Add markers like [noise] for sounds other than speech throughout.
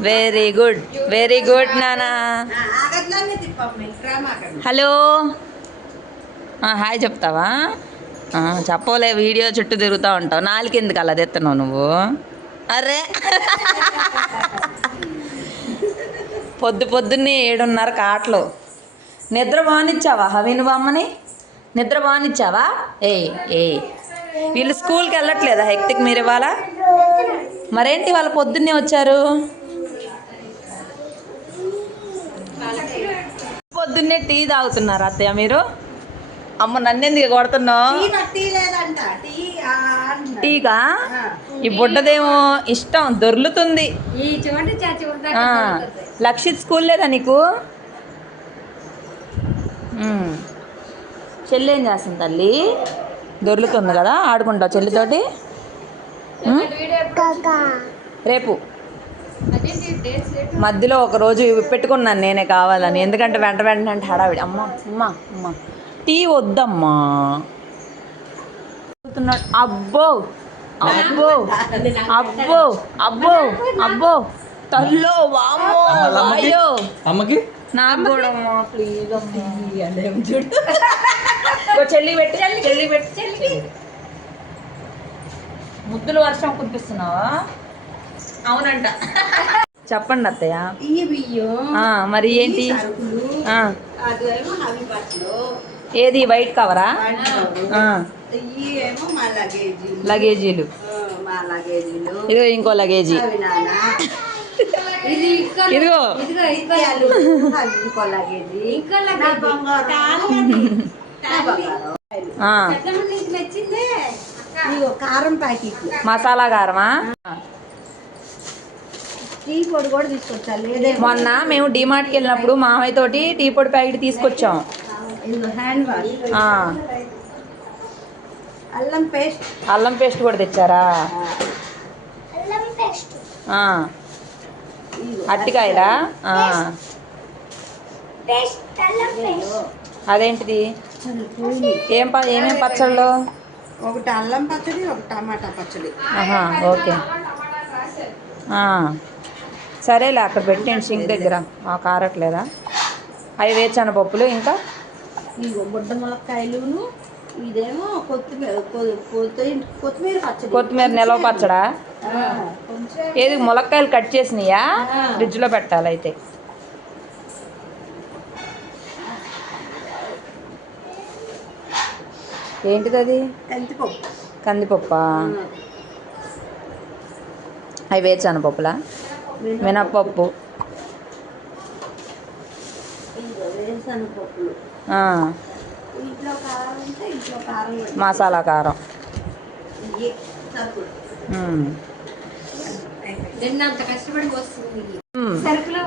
Very good very good నానా hello hi చెప్తావా? చెప్పలే వీడియో చుట్టూ తిరుగుతూ ఉంటావు. నాలుగెందుకు అలా తెస్తున్నావు నువ్వు? అరే. పొద్దు పొద్దున్నే ఏడున్నర కాట్లు. నిద్ర బాగానిచ్చావా హవీను బామ్మని నిద్ర బాగానిచ్చావా ఏ ఏ వీళ్ళు స్కూల్కి వెళ్ళట్లేదా? హెక్తికి మీరు ఇవాళ? మరేంటి వాళ్ళు పొద్దున్నే వచ్చారు? పొద్దున్నే టీ తాగుతున్నారు అత్తయ్య మీరు? అమ్మ నన్నెందుకు కొడుతున్నావు? టీ ఆ అంటున్నాడు. టీగా. ఈ బుడ్డదేమో ఇష్టం దొర్లుతుంది. లక్షిత్ స్కూల్ లేదా నీకు. చెల్లి చేస్తుంది తల్లి? దొర్లుతుంది కదా ఆడుకుంటావు చెల్లితోటి? రేపు మధ్యలో ఒక రోజు పెట్టుకున్నాను నేనే కావాలని ఎందుకంటే వెంట వెంటనే అంటే హడావిడి. అమ్మ అమ్మ అమ్మ. టీ వద్దమ్మా. అబ్బో అబ్బో అబ్బో అబ్బో అబ్బో. తల్లో వామ్మో అయ్యో. అమ్మకి? నాకు కూడా అమ్మా ప్లీజ్ అమ్మా. చూడు. చెల్లి పెట్టి. చెల్లి పెట్టి. చెల్లి ముద్దులు వర్షం కురిపిస్తున్నావా? అవునంట. చెప్పండి అత్తయ్య. ఇయ్య బియ్యం ఆ, మరి ఏంటి? సరుకులు ఆ, అదేమో అవి బట్టలు. ఏది వైట్ కవరా? లగేజీలు. ఇదిగో ఇంకో లగేజీ. ఇదిగో. కారం ప్యాకెట్లు మసాలా కారమా? టీ పొడి కూడా తీసుకొచ్చా లేదే. మొన్న మేము డిమార్ట్కి వెళ్ళినప్పుడు మామయ్య తోటి టీ పొడి ప్యాకెట్ తీసుకొచ్చాం. ఇదిగో హ్యాండ్ వాష్ ఆ, అల్లం పేస్ట్. అల్లం పేస్ట్ కూడా తెచ్చారా? ఆ, అట్టికాయలా ఆ, అదేంటిది? ఏం ప ఏమేం పచ్చళ్ళు? ఒకటి అల్లం పచ్చడి ఒక టమాటా పచ్చడి. ఆహా ఓకే. సరేలే అక్కడ పెట్టండి సింక్ దగ్గర. ఆ కారట్లేదా? అవి వేచాను పప్పులు ఇంకా? ఇదిగో బుడ్డ ములక్కాయలును ఇదేమో కొత్తిమీర కొత్తిమీర పచ్చడి. కొత్తిమీర నిలవ పచ్చడా? ఏది ములక్కాయలు కట్ చేసినాయా? ఫ్రిడ్జ్లో పెట్టాలి అయితే ఏంటిది అది కందిపప్పు. కందిపప్పా? అవి వేచాను పప్పులా మినప్పప్పు. మసాలా కారం. సరుకులు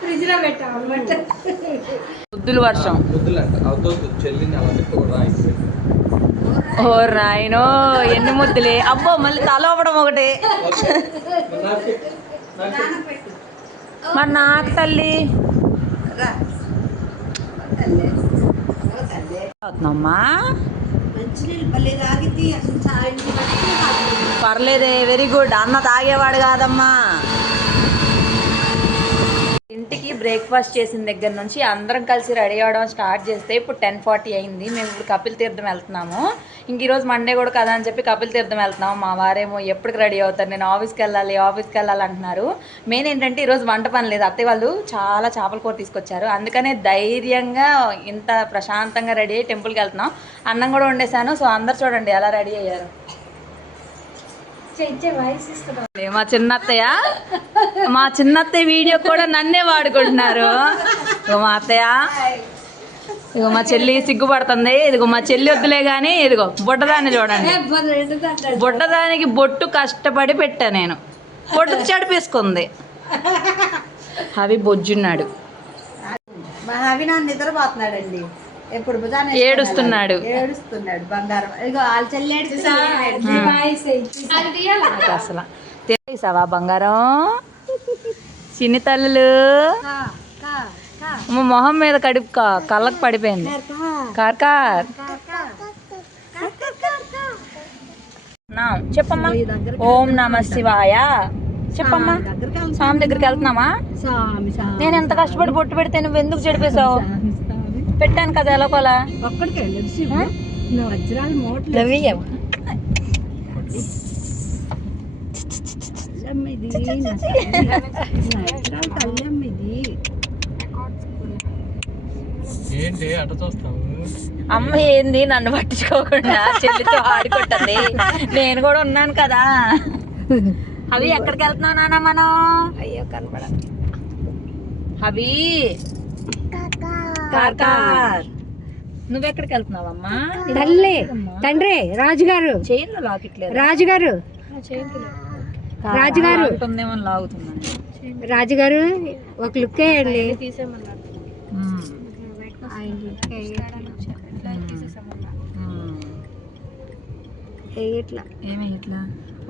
ఫ్రిడ్జ్లో పెట్టాం. అనమాట వర్షం. చెల్లిని అలా ఓ రాయనో ఎన్ని ముద్దులే. అబ్బో మళ్ళీ తలోపడం ఒకటి. నానబెట్టు మరి నాకు తల్లి. అవుతుందమ్మా. పర్లేదే వెరీ గుడ్ అన్న తాగేవాడు కాదమ్మా. బ్రేక్ఫాస్ట్ చేసిన దగ్గర నుంచి అందరం కలిసి రెడీ అవ్వడం స్టార్ట్ చేస్తే ఇప్పుడు టెన్ ఫార్టీ అయింది. మేము ఇప్పుడు కపిల్ తీర్థం వెళ్తున్నాము. ఇంక ఈరోజు మండే కూడా కదా అని చెప్పి కపిల్ తీర్థం వెళ్తున్నాము. మా వారేమో ఎప్పటికి రెడీ అవుతారు? నేను ఆఫీస్కి వెళ్ళాలి ఆఫీస్కి వెళ్ళాలి అంటున్నారు. మెయిన్ ఏంటంటే ఈరోజు వంట పని లేదు. అత్తయ్య వాళ్ళు చాలా చేపల కూర తీసుకొచ్చారు. అందుకనే ధైర్యంగా ఇంత ప్రశాంతంగా రెడీ అయ్యి టెంపుల్కి వెళ్తున్నాం. అన్నం కూడా వండేశాను. సో అందరు చూడండి ఎలా రెడీ అయ్యారు ఇచ్చే వాయిస్ ఇస్తున్నాం ఏ మా చిన్నత్తయ్య మా చిన్నత్తయ్య వీడియో కూడా నన్నే వాడుకుంటున్నారు. ఇగో మా అత్తయ్య ఇగో మా చెల్లి సిగ్గుపడుతుంది. ఇదిగో మా చెల్లి వద్దులే కానీ ఇదిగో బుడ్డదాన్ని చూడండి. బుడ్డదానికి బొట్టు కష్టపడి పెట్టా నేను. బొట్టు చెడిపేసుకుంది. [laughs] అవి బొజ్జున్నాడు. మా అవి నా నిద్రపోతున్నాడండి. ఏడుస్తున్నాడు. ఏడుస్తున్నాడు బంగారం. ఇగో వాళ్ళ అసలు తెలిసావా బంగారం. చిన్ని తల్లులు. అమ్మ మొహం మీద కడుపు కళ్ళకు పడిపోయింది. కార్ కార్ నా చెప్పమ్మా. ఓం నమ శివాయ. చెప్పమ్మా. స్వామి దగ్గరికి వెళ్తున్నామా నేను ఎంత కష్టపడి బొట్టు పెడితే నువ్వు ఎందుకు చెడిపేశావు? పెట్టాను కదా ఎలాగోలా ఒక్కడికి వెళ్ళదు శివ నువ్వు వజ్రాలు మోట్లు తల్లమ్మ ఇది నా తల్లి. నా వజ్రాలు తల్లమ్మ ఇది ఏంటి అట చూస్తావు? అమ్మ ఏంది నన్ను పట్టించుకోకుండా చెల్లితో ఆడుకుంటుంది. నేను కూడా ఉన్నాను కదా. అవి ఎక్కడికి వెళ్తున్నావు నాన్న మనం? అయ్యో కనపడ అవి కార్ కార్ నువ్వెక్కడికి వెళ్తున్నావమ్మా తల్లి. తండ్రి రాజుగారు. చైన్లో లాకెట్లేదు రాజుగారు. రాజుగారు. ఉందేమో లాగుతున్నాను. రాజుగారు ఒక లుక్ వేయండి.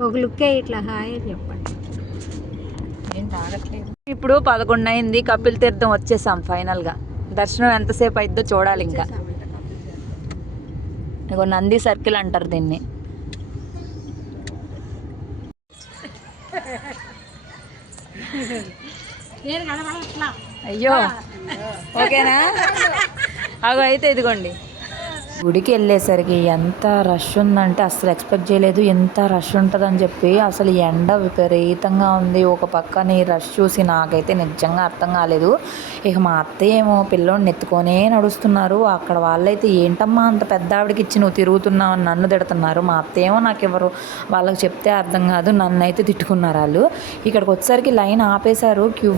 ఒక లుక్ ఇట్లా. హాయ్ అని చెప్పండి. ఏం తాగట్లేదు ఇప్పుడు పదకొండు అయింది కపిల్ తీర్థం వచ్చేసాం ఫైనల్గా దర్శనం ఎంతసేపు అయిద్దో చూడాలి ఇంకా. ఇగో నంది సర్కిల్ అంటారు దీన్ని. అయ్యో ఓకేనా? అగో అయితే ఇదిగోండి. గుడికి వెళ్ళేసరికి ఎంత రష్ ఉందంటే అసలు ఎక్స్పెక్ట్ చేయలేదు. ఎంత రష్ ఉంటుందని చెప్పి అసలు ఎండ విపరీతంగా ఉంది. ఒక పక్కని రష్ చూసి నాకైతే నిజంగా అర్థం కాలేదు. ఇక మా అత్తయ్య ఏమో పిల్లోడిని ఎత్తుకొనే నడుస్తున్నారు. అక్కడ వాళ్ళైతే ఏంటమ్మా అంత పెద్ద ఆవిడకి ఇచ్చి నువ్వు తిరుగుతున్నావు అని నన్ను తిడుతున్నారు. మా అత్తయ్య ఏమో నాకు ఎవరు వాళ్ళకి చెప్తే అర్థం కాదు. నన్ను అయితే తిట్టుకున్నారు వాళ్ళు. ఇక్కడికి వచ్చేసరికి లైన్ ఆపేశారు. క్యూ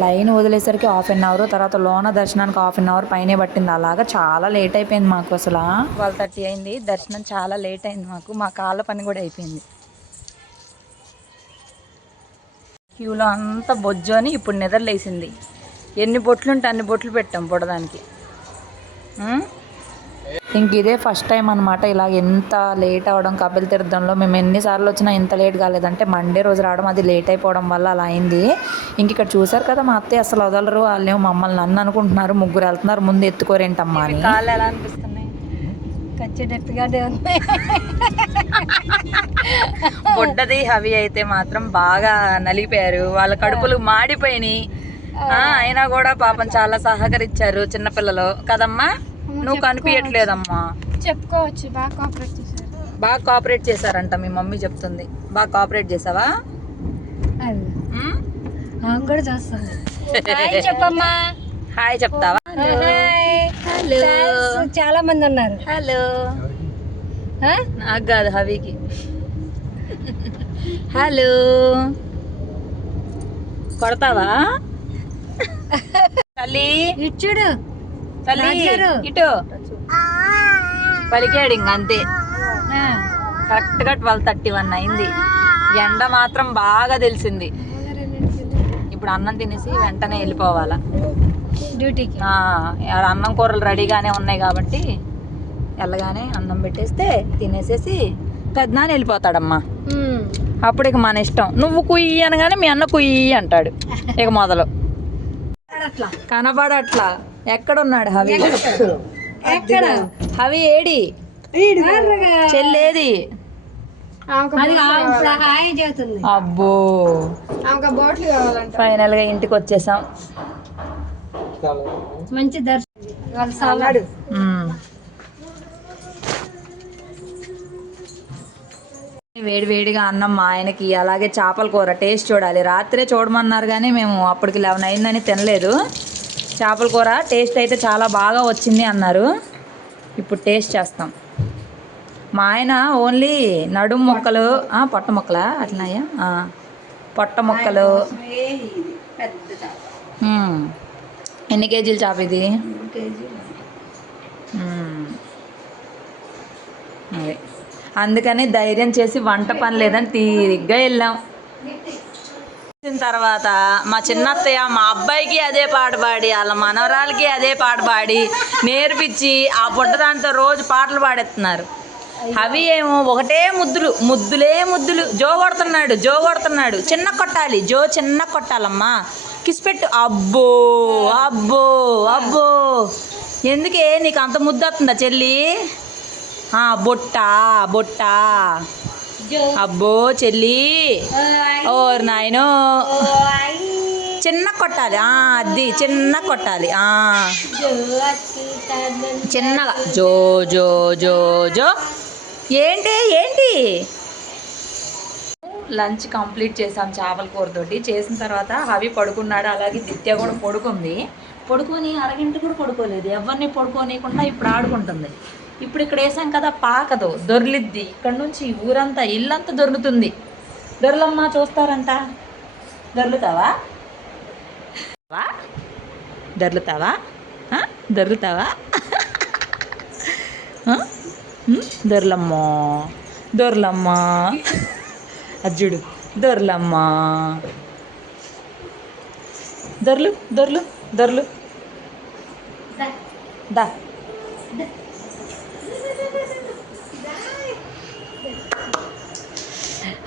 లైన్ వదిలేసరికి హాఫ్ అన్ అవర్ తర్వాత లోన దర్శనానికి హాఫ్ అన్ అవర్ పైనే పట్టింది. అలాగా చాలా లేట్ అయిపోయింది మాకు అసలు. ట్వెల్వ్ థర్టీ అయింది దర్శనం చాలా లేట్ అయింది మాకు. మా కాళ్ళ పని కూడా అయిపోయింది. క్యూలో అంతా బొజ్జు అని ఇప్పుడు నిద్రలేసింది. ఎన్ని బొట్లు ఉంటే అన్ని బొట్లు పెట్టాం బుడదానికి. ఇంక ఇదే ఫస్ట్ టైం అనమాట ఇలా ఎంత లేట్ అవ్వడం కపిల్ తీర్థంలో మేము ఎన్నిసార్లు వచ్చినా ఇంత లేట్ కాలేదంటే మండే రోజు రావడం అది లేట్ అయిపోవడం వల్ల అలా అయింది. ఇంక ఇక్కడ చూసారు కదా మా అత్తయ్య అసలు వదలరు. వాళ్ళేమో మమ్మల్ని నన్ను అనుకుంటున్నారు. ముగ్గురు వెళ్తున్నారు. ముందు ఎత్తుకోరేంటమ్మా అని. కాళ్ళు ఎలా అనిపిస్తున్నాయి? బుడ్డది హవి అయితే మాత్రం బాగా నలిగిపోయారు. వాళ్ళ కడుపులు మాడిపోయినాయి. ఆ, అయినా కూడా పాపం చాలా సహకరించారు చిన్నపిల్లలు. కదమ్మా? నువ్వు కనిపించట్లేదమ్మా చెప్పుకోవచ్చు. బాగా కోఆపరేట్ చేశారు. బాగా కోఆపరేట్ చేశారంట మీ మమ్మీ చెప్తుంది. బాగా కోఆపరేట్ చేసావా? కూడా చెప్పమ్మా. హాయ్ చెప్తావా? హలో. చాలా మంది ఉన్నారు. హలో? నాకు కాదు హవికి. హలో. కొడతావా? [laughs] తల్లి. ఇటు చూడు. తల్లి. ఇటు. పలికాడు ఇంక అంతే. ఆ. కరెక్ట్గా ట్వెల్వ్ థర్టీ వన్ అయింది. ఎండ మాత్రం బాగా తెలిసింది. ఇప్పుడు అన్నం తినేసి వెంటనే వెళ్ళిపోవాలా. డ్యూటీకి. అన్నం కూరలు రెడీగానే ఉన్నాయి కాబట్టి వెళ్ళగానే అన్నం పెట్టేస్తే తినేసేసి పెద్దనాన్న వెళ్ళిపోతాడమ్మా. అప్పుడు ఇక మన ఇష్టం. నువ్వు కుయ్యి అనగానే మీ అన్న కుయ్యి అంటాడు. ఇక మొదలు. కనబడట్లా ఎక్కడున్నాడు హవి? ఎక్కడ? హవి ఏడి? చెల్లేది. అబ్బో. ఆమెకు బాటిల్ కావాలంట. ఫైనల్గా ఇంటికి వచ్చేసాం మంచి దర్శనం. వేడి వేడిగా అన్నం మా ఆయనకి అలాగే చేపల కూర. టేస్ట్ చూడాలి. రాత్రే చూడమన్నారు కానీ మేము అప్పటికి లెవెన్ అయిందని తినలేదు. చేపల కూర టేస్ట్ అయితే చాలా బాగా వచ్చింది అన్నారు. ఇప్పుడు టేస్ట్ చేస్తాం. మా ఆయన ఓన్లీ నడుము మొక్కలు పొట్ట మొక్కలా? అట్లాయా పొట్ట మొక్కలు. ఎన్ని కేజీలు చేప ఇది? అదే. అందుకని ధైర్యం చేసి వంట పని లేదని తీరిగ్గా వెళ్ళాం. తర్వాత మా చిన్నత్తయ్య మా అబ్బాయికి అదే పాట పాడి వాళ్ళ మనవరాలకి అదే పాట పాడి నేర్పించి ఆ పుట్టదాంతో రోజు పాటలు పాడేస్తున్నారు. అవి ఏమో ఒకటే ముద్దులు ముద్దులే ముద్దులు. జో కొడుతున్నాడు జో కొడుతున్నాడు. చిన్న కొట్టాలి జో చిన్న కొట్టాలమ్మా. కిసిపెట్టు అబ్బో అబ్బో అబ్బో. ఎందుకే నీకు అంత ముద్దు వస్తుందా చెల్లి? ఆ, బొట్ట బొట్ట. అబ్బో చెల్లి. ఓర్ నాయనో. చిన్న కొట్టాలి. ఆ, అది చిన్న కొట్టాలి. ఆ. చిన్నగా. జో జో జో జో. ఏంటి ఏంటి? లంచ్ కంప్లీట్ చేసాం చేపల కూరతోటి చేసిన తర్వాత హవి పడుకున్నాడు. అలాగే నిత్య కూడా పడుకుంది. పడుకొని అరగంట కూడా పడుకోలేదు. ఎవరిని పడుకోనియకుండా ఇప్పుడు ఆడుకుంటుంది. ఇప్పుడు ఇక్కడ వేసాం కదా పాకదు దొర్లిద్ది. ఇక్కడ నుంచి ఊరంతా ఇల్లంతా దొర్లుతుంది. దొరలమ్మ చూస్తారంట. దొర్లుతావా? దొర్లుతావా? దొర్లుతావా? దొర్లమ్మో. దొర్లమ్మ. అజ్జుడు దొర్లమ్మ. దొర్లు దొర్లు దొర్లు. దా.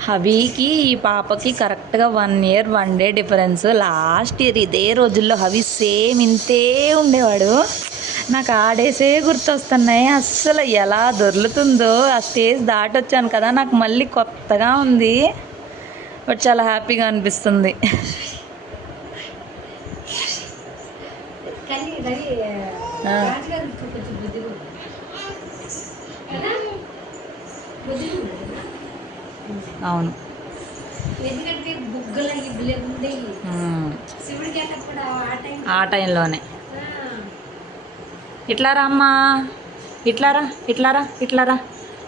హవీకి ఈ పాపకి కరెక్ట్గా one year one day difference last year ఇదే రోజుల్లో హవి సేమ్ ఇంతే ఉండేవాడు. నాకు ఆ డేసే గుర్తొస్తున్నాయి. అస్సలు ఎలా దొర్లుతుందో ఆ స్టేజ్ దాటొచ్చాను కదా నాకు మళ్ళీ కొత్తగా ఉంది. బట్ చాలా హ్యాపీగా అనిపిస్తుంది. కానీ రవి ఆ. రాజుగారు కొంచెం బుద్ధిగా ఉంది. కదా? బుద్ధిగా ఉంది కదా? అవును ఎందుకంటే బుగ్గలు అవి బిలే ఉండేవి మ్మ్. శివుడికి అన్నప్పుడు ఆ టైంలోనే. ఇట్లారా అమ్మా. ఇట్లారా ఇట్లారా ఇట్లారా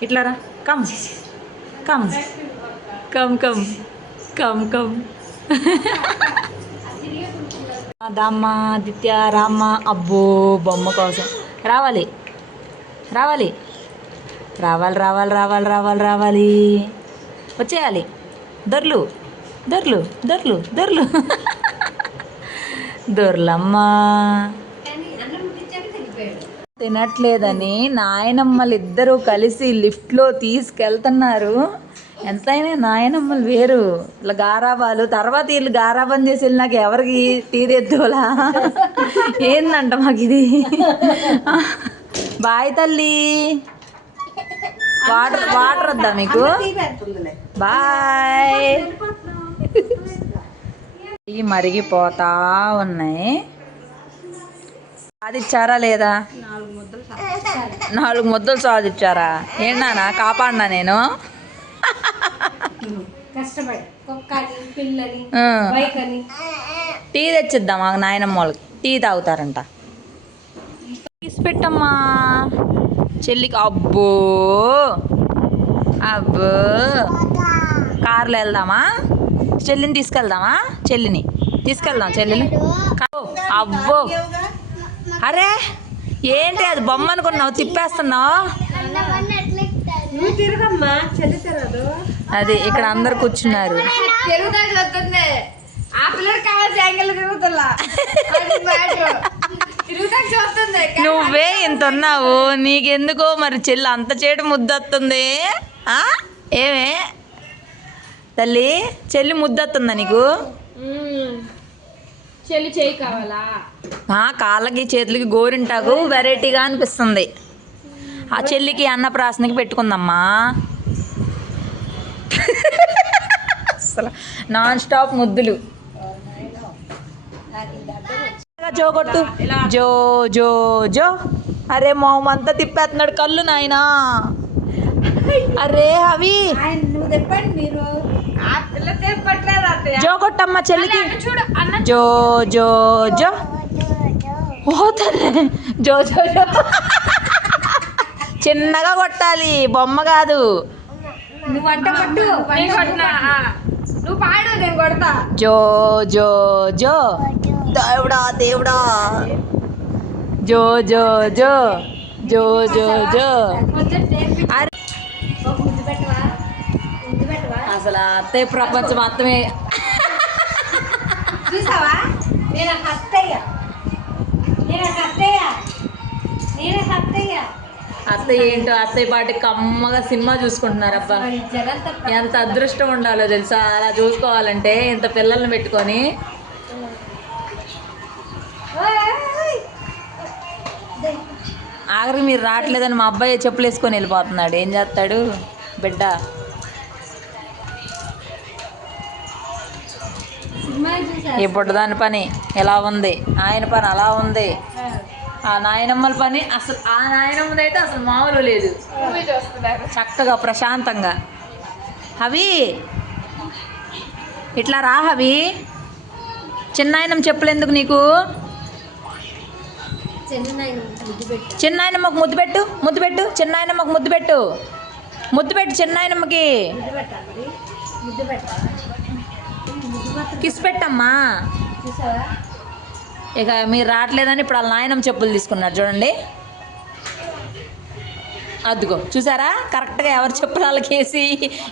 ఇట్లారా come. Come. Come come. Come come. దామ్మ Aditya రామ్మ. అబ్బో బొమ్మ కోసం. రావాలి. రావాలి. రావాలి రావాలి రావాలి రావాలి రావాలి. వచ్చేయాలి. దొర్లు దొర్లు దొర్లు దొర్లు. దొర్లమ్మా. తినట్లేదని నాయనమ్మలు ఇద్దరూ కలిసి లిఫ్ట్లో తీసుకెళ్తున్నారు. ఎంతైనా నాయనమ్మలు వేరు. ఇలా గారాబాలు తర్వాత వీళ్ళు గారాబం చేసి వెళ్ళినాక ఎవరికి తీరెద్దులా ఏందంట మాకు ఇది బాయ్ తల్లి. వాటర్ వాటర్ వద్దా మీకు? బాయ్ ఇవి మరిగిపోతా ఉన్నాయి. సాధిచ్చారా లేదా? నాలుగు ముద్దలు సాధిచ్చారా? ఏంటన్నా కాపాడినా నేను? టీ తెచ్చిద్దాం మా నాయనమ్మ వాళ్ళకి. టీ తాగుతారంట. తీసి పెట్టమ్మా. చెల్లికి అబ్బో. అబ్బో. కార్లో వెళ్దామా? చెల్లిని తీసుకెళ్దామా? చెల్లిని. తీసుకెళ్దాం చెల్లిని. అబ్బో. అరే ఏంటి అది బొమ్మ అనుకున్నావు? తిప్పేస్తున్నావు? అది ఇక్కడ అందరు కూర్చున్నారు. [laughs] నువ్వే ఇంత ఉన్నావు. నీకెందుకో మరి చెల్లి అంత చేయడం ముద్దొస్తుంది? ఏమే? తల్లి చెల్లి ముద్దొస్తుందా నీకు? చెల్లి చేయి కావాలా? ఆ, కాళ్ళకి చేతులకి గోరింటాకు వెరైటీగా అనిపిస్తుంది. ఆ చెల్లికి అన్నప్రాసనకి పెట్టుకుందమ్మా. అసలు నాన్ స్టాప్ ముద్దులు. జో కొట్టు? జో జో జో. అరే మొహమంతా తిప్పేస్తున్నాడు కళ్ళు నాయనా. అరే అవి. ఆయన నువ్వు చెప్పండి మీరు. ఆ పిల్ల చెప్పట్లేదు అత్తయ్య. జో కొట్టమ్మా చెల్లికి. చూడు అన్న జో జో జో. తల్లి. జో జో జో. చిన్నగా కొట్టాలి. బొమ్మ కాదు. నువ్వు పాడు నేను కొడతా. జో జో జో. దేవుడా దేవుడా. జో జో జో. జో జో జో. అరే. అసలు అత్తయ్య ప్రపంచం అత్తమే చూసావా? నేను అత్తయ్య. నేను అత్తయ్య. నేను అత్తయ్య. అత్తయ్య ఏంటో అత్తయ్య పాటి కమ్మగా సినిమా చూసుకుంటున్నారు అబ్బా ఎంత అదృష్టం ఉండాలో తెలుసా? అలా చూసుకోవాలంటే ఇంత పిల్లల్ని పెట్టుకొని. ఆఖరికి మీరు రావట్లేదని మా అబ్బాయి చెప్పులు వేసుకొని వెళ్ళిపోతున్నాడు. ఏం చేస్తాడు? బిడ్డ. ఈ బుడ్డదాని దాని పని ఎలా ఉంది? ఆయన పని అలా ఉంది. ఆ నాయనమ్మల పని అసలు ఆ నాయనమ్మది అయితే అసలు మామూలు లేదు. చక్కగా ప్రశాంతంగా. హవి ఇట్లా రా హవి. చిన్నాయనం చెప్పలేందుకు నీకు? చిన్నాయనమ్మకు ముద్దు పెట్టు ముద్దు పెట్టు చిన్నాయనమ్మకు ముద్దు పెట్టు. ముద్దు పెట్టు చిన్నాయనమ్మకి ముద్దు పెట్టాలి. కిస్ పెట్టమ్మా. ఇక మీరు రావట్లేదని ఇప్పుడు వాళ్ళ నాయనమ్మ చెప్పులు తీసుకున్నారు చూడండి. అదిగో చూసారా? కరెక్ట్గా ఎవరు చెప్పులు వాళ్ళకి వేసి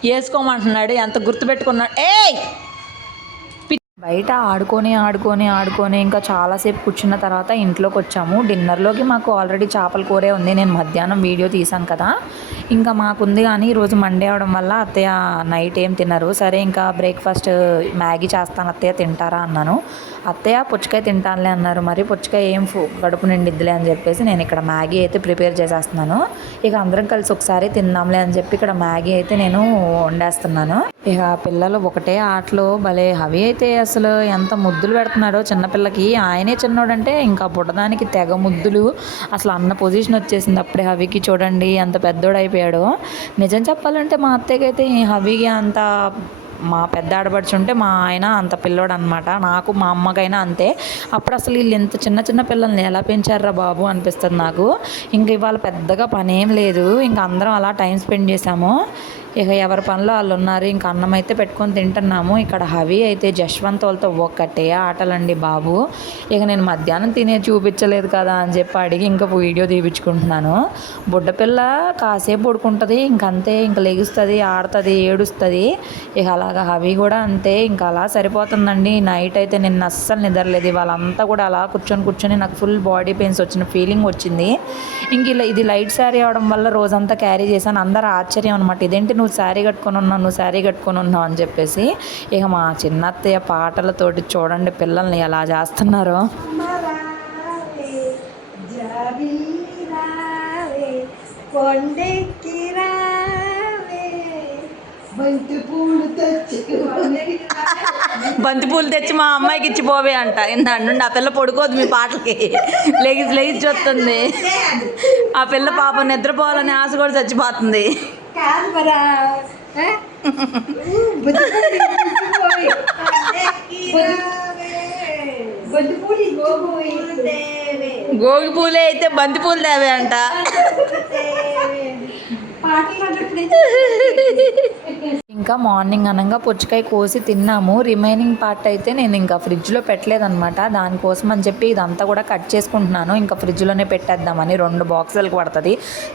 వేసుకోమంటున్నాడు ఎంత గుర్తుపెట్టుకున్నాడు. ఏయ్! బయట ఆడుకొని ఆడుకొని ఆడుకొని ఇంకా చాలాసేపు కూర్చున్న తర్వాత ఇంట్లోకి వచ్చాము డిన్నర్లోకి మాకు ఆల్రెడీ చేపల కూరే ఉంది. నేను మధ్యాహ్నం వీడియో తీసాను కదా. ఇంకా మాకుంది కానీ ఈరోజు మండే అవడం వల్ల అత్తయ్య నైట్ ఏం తినరు సరే ఇంకా బ్రేక్ఫాస్ట్ మ్యాగీ చేస్తాను అత్తయ్య తింటారా అన్నాను. అత్తయ్య పుచ్చకాయ తింటానులే అన్నారు. మరి పుచ్చకాయ ఏం ఫు కడుపు నిండిద్దిలే అని చెప్పేసి నేను ఇక్కడ మ్యాగీ అయితే ప్రిపేర్ చేసేస్తున్నాను. ఇక అందరం కలిసి ఒకసారి తిందాంలే అని చెప్పి ఇక్కడ మ్యాగీ అయితే నేను వండేస్తున్నాను. ఇక పిల్లలు ఒకటే ఆటలు భలే హవి అయితే అసలు ఎంత ముద్దులు పెడుతున్నాడో చిన్నపిల్లకి. ఆయనే చిన్నోడంటే ఇంకా పుట్టడానికి తెగ ముద్దులు. అసలు అన్న పొజిషన్ వచ్చేసింది అప్పుడే హవికి చూడండి ఎంత పెద్దోడు అయిపోయాడో నిజం చెప్పాలంటే మా అత్తయ్యకైతే ఈ హవికి అంత మా పెద్ద ఆడపడుచు ఉంటే మా ఆయన అంత పిల్లోడు అనమాట నాకు మా అమ్మకైనా అంతే. అప్పుడు అసలు వీళ్ళు ఇంత చిన్న చిన్న పిల్లల్ని ఎలా పెంచారా బాబు అనిపిస్తుంది నాకు. ఇంక ఇవాళ పెద్దగా పని ఏం లేదు. ఇంక అందరం అలా టైం స్పెండ్ చేసాము ఇక ఎవరి పనిలో వాళ్ళు ఉన్నారు. ఇంకా అన్నం అయితే పెట్టుకొని తింటున్నాము. ఇక్కడ హవి అయితే జశ్వంత్ వాళ్ళతో ఒక్కటే ఆటలండి బాబు. ఇక నేను మధ్యాహ్నం తినే చూపించలేదు కదా అని చెప్పి అడిగి ఇంకా వీడియో తీపించుకుంటున్నాను బుడ్డపిల్ల కాసేపు పడుకుంటుంది. ఇంకంతే. ఇంక లెగుస్తుంది ఆడుతుంది ఏడుస్తుంది. ఇక అలా అలాగా. అవి కూడా అంతే. ఇంకా అలా సరిపోతుందండి. నైట్ అయితే నిన్న అస్సలు నిద్రలేదు. వాళ్ళంతా కూడా అలా కూర్చొని కూర్చొని నాకు ఫుల్ బాడీ పెయిన్స్ వచ్చిన ఫీలింగ్ వచ్చింది. ఇంక ఇలా ఇది లైట్ శారీ అవడం వల్ల రోజంతా క్యారీ చేశాను. అందరూ ఆశ్చర్యం అనమాట ఇదేంటి నువ్వు శారీ కట్టుకొని ఉన్నావు? నువ్వు శారీ కట్టుకొని ఉన్నావు? అని చెప్పేసి ఇక మా చిన్నత్తయ్య పాటలతోటి చూడండి పిల్లల్ని ఎలా చేస్తున్నారో. కొండెక్కి బంతి పూలు తెచ్చి బంతిపూలు తెచ్చి మా అమ్మాయికి ఇచ్చి పోవే అంట. ఇంత నుండి ఆ పిల్ల పడుకోదు మీ పాటలకి. లెగిసి లెగిసి చూస్తుంది. ఆ పిల్ల పాప నిద్రపోవాలని ఆశ కూడా చచ్చిపోతుంది. గోగి పూలే అయితే బంతి పూలు తేవే అంట. ఇంకా మార్నింగ్ అనగా పుచ్చకాయ కోసి తిన్నాము. రిమైనింగ్ పార్ట్ అయితే నేను ఇంకా ఫ్రిడ్జ్లో పెట్టలేదనమాట దానికోసం అని చెప్పి ఇదంతా కూడా కట్ చేసుకుంటున్నాను. ఇంకా ఫ్రిడ్జ్లోనే పెట్టేద్దామని రెండు బాక్సులకు పడుతుంది.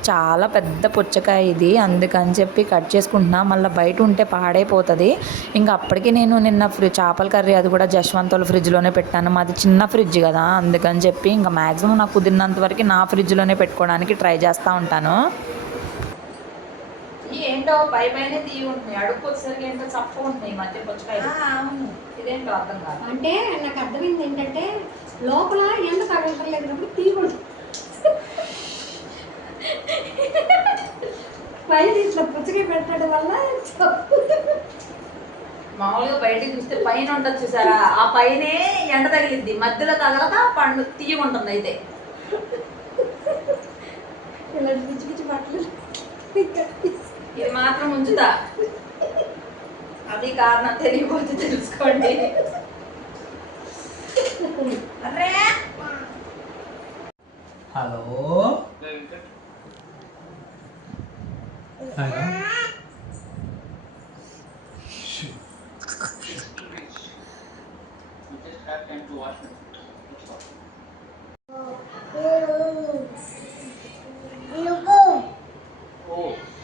చాలా పెద్ద పుచ్చకాయ ఇది. అందుకని చెప్పి కట్ చేసుకుంటున్నా. మళ్ళీ బయట ఉంటే పాడైపోతుంది. ఇంకా అప్పటికి నేను నిన్న ఫ్రి చేపల కర్రీ అది కూడా జశ్వంతుల ఫ్రిడ్జ్లోనే పెట్టాను. మాది చిన్న ఫ్రిడ్జ్ కదా. అందుకని చెప్పి ఇంకా మ్యాక్సిమం నాకు కుదిరినంత వరకు నా ఫ్రిడ్జ్లోనే పెట్టుకోవడానికి ట్రై చేస్తూ ఉంటాను. ఏంటో పై పైన తీయి ఉంటున్నాయి. అడుగు వచ్చేసరికి ఏంటో చప్ప ఉంటున్నాయి ఈ మధ్య పుచ్చకాయలు. అవును. ఇదేంటో అర్థం కాదు. అంటే నాకు అర్థమైంది ఏంటంటే లోపల ఎండ తగలట్లేదు తీయకూడదు. పైన ఇట్లా పుచ్చకాయ పెట్టడం వల్ల చెప్పు. మామూలుగా బయటికి చూస్తే పైన ఉంటుంది చూసారా? ఆ పైనే ఎండ తగిలిద్ది. మధ్యలో తగలక పండు తీయ ఉంటుంది అయితే. ఇలాంటి పిచ్చి పిచ్చి బట్టలు ఇది మాత్రం ఉంచుతా. అది కారణం తెలియకపోతే తెలుసుకోండి. అరే హలో? హలో?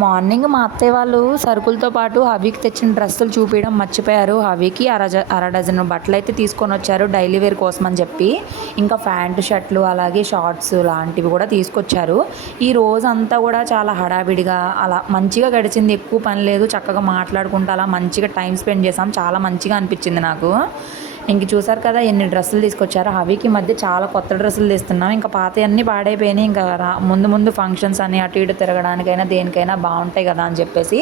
మార్నింగ్ మా అత్తయ్య వాళ్ళు సరుకులతో పాటు హవీకి తెచ్చిన డ్రెస్సులు చూపించడం మర్చిపోయారు. హవీకి అర అర డజన్ బట్టలు అయితే తీసుకొని వచ్చారు. డైలీ వేర్ కోసం అని చెప్పి ఇంకా ప్యాంటు షర్ట్లు అలాగే షార్ట్స్ లాంటివి కూడా తీసుకొచ్చారు. ఈ రోజు అంతా కూడా చాలా హడావిడిగా అలా మంచిగా గడిచింది. ఎక్కువ పని లేదు. చక్కగా మాట్లాడుకుంటూ అలా మంచిగా టైం స్పెండ్ చేసాం చాలా మంచిగా అనిపించింది నాకు. ఇంక చూసారు కదా ఎన్ని డ్రెస్సులు తీసుకొచ్చారు. హవికి మధ్య చాలా కొత్త డ్రెస్సులు తీస్తున్నాం. ఇంకా పాత అన్నీ పాడైపోయినాయి. ఇంకా రా ముందు ముందు ఫంక్షన్స్ అని అటు ఇటు తిరగడానికైనా దేనికైనా బాగుంటాయి కదా అని చెప్పేసి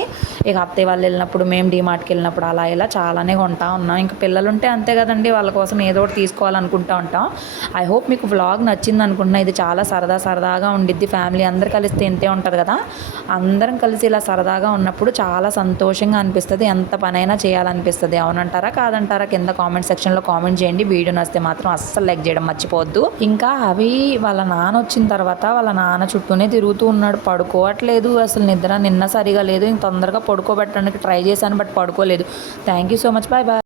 ఇక అత్తయ్య వాళ్ళు వెళ్ళినప్పుడు మేము డీమార్ట్కి వెళ్ళినప్పుడు అలా ఇలా చాలానే కొంటా ఉన్నాం. ఇంకా పిల్లలు ఉంటే అంతే కదండి వాళ్ళ కోసం ఏదో ఒకటి తీసుకోవాలనుకుంటా ఉంటాం. ఐ హోప్ మీకు వ్లాగ్ నచ్చింది అనుకుంటున్నా. ఇది చాలా సరదా సరదాగా ఉండిద్ది. ఫ్యామిలీ అందరు కలిస్తే ఇంతే ఉంటుంది కదా. అందరం కలిసి ఇలా సరదాగా ఉన్నప్పుడు చాలా సంతోషంగా అనిపిస్తుంది. ఎంత పనైనా చేయాలనిపిస్తుంది. అవునంటారా కాదంటారా? కింద కామెంట్ సెక్షన్లో సెక్షన్లో కామెంట్ చేయండి. వీడియో నచ్చితే మాత్రం అస్సలు లైక్ చేయడం మర్చిపోవద్దు. ఇంకా అవి వాళ్ళ నాన్న వచ్చిన తర్వాత వాళ్ళ నాన్న చుట్టూనే తిరుగుతూ ఉన్నాడు. పడుకోవట్లేదు అసలు నిద్ర నిన్న సరిగా లేదు. ఇంక తొందరగా పడుకోబెట్టడానికి ట్రై చేశాను బట్ పడుకోలేదు. Thank you so much. Bye bye.